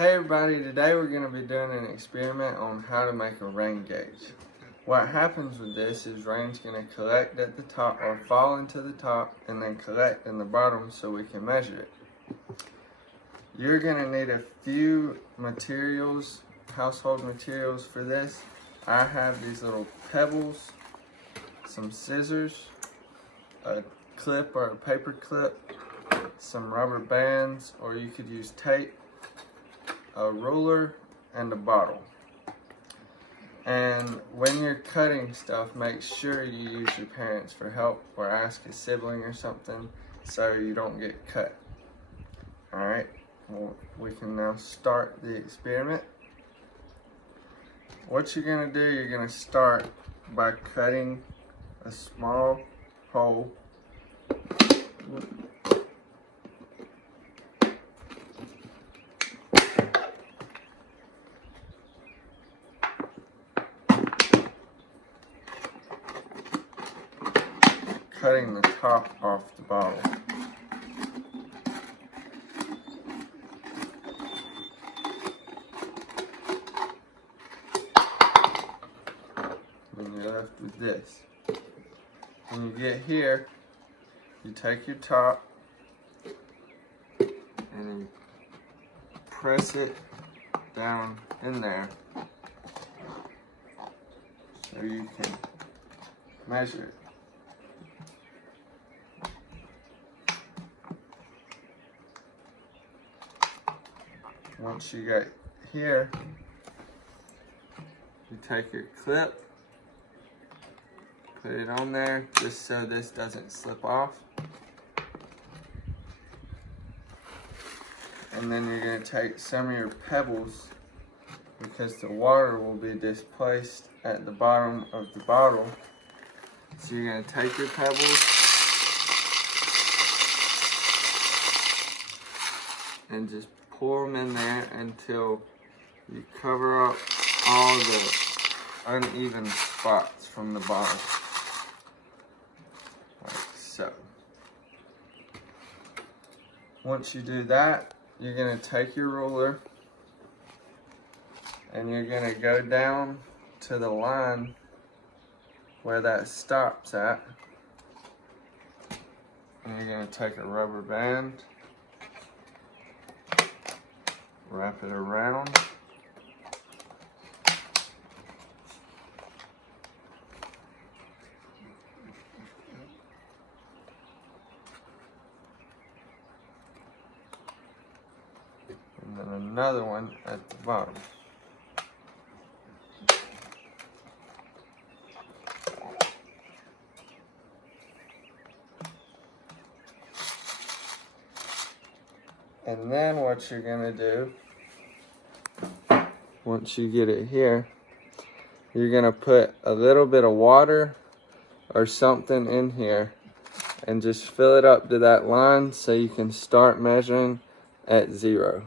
Hey everybody, today we're going to be doing an experiment on how to make a rain gauge. What happens with this is rain's going to collect at the top or fall into the top and then collect in the bottom so we can measure it. You're going to need a few materials, household materials for this. I have these little pebbles, some scissors, a clip or a paper clip, some rubber bands, or you could use tape, a ruler, and a bottle. And when you're cutting stuff, make sure you use your parents for help or ask a sibling or something so you don't get cut. Alright, well, we can now start the experiment. What you're going to do, you're going to start by cutting a small hole . Cutting the top off the bottle. And you're left with this. When you get here, you take your top and you press it down in there so you can measure it. Once you get here, you take your clip, put it on there just so this doesn't slip off. And then you're going to take some of your pebbles because the water will be displaced at the bottom of the bottle. So you're going to take your pebbles and just pour them in there until you cover up all the uneven spots from the bottom, like so. Once you do that, you're going to take your ruler and you're going to go down to the line where that stops at, and you're going to take a rubber band, wrap it around, and then another one at the bottom. And then what you're going to do, once you get it here, you're going to put a little bit of water or something in here and just fill it up to that line so you can start measuring at 0.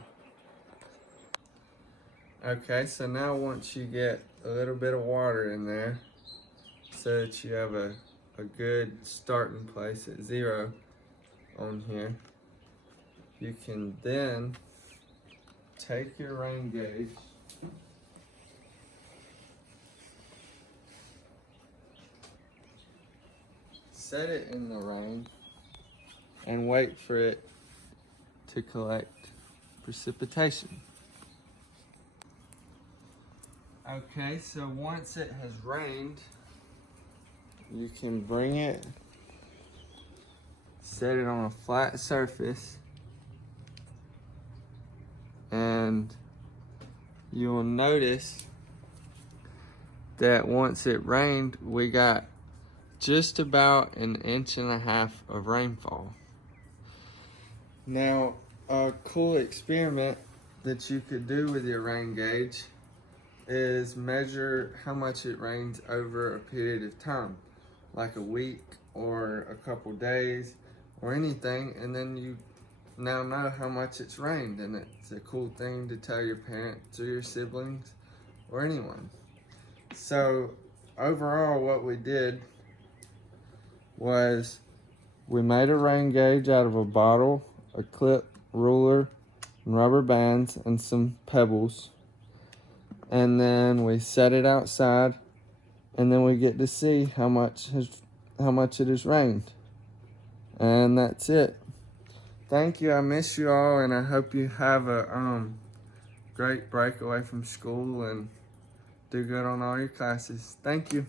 Okay, so now once you get a little bit of water in there so that you have a good starting place at 0 on here, you can then take your rain gauge set it in the rain and wait for it to collect precipitation. Okay, so once it has rained, you can bring it, set it on a flat surface, and you will notice that once it rained, we got just about 1.5 inches of rainfall. Now, a cool experiment that you could do with your rain gauge is measure how much it rains over a period of time, like a week or a couple days or anything, and then you now know how much it's rained, and it's a cool thing to tell your parents or your siblings or anyone. So overall, what we did was we made a rain gauge out of a bottle, a clip, ruler, and rubber bands and some pebbles. And then we set it outside, and then we get to see how much it has rained. And that's it. Thank you. I miss you all, and I hope you have a great break away from school and do good on all your classes. Thank you.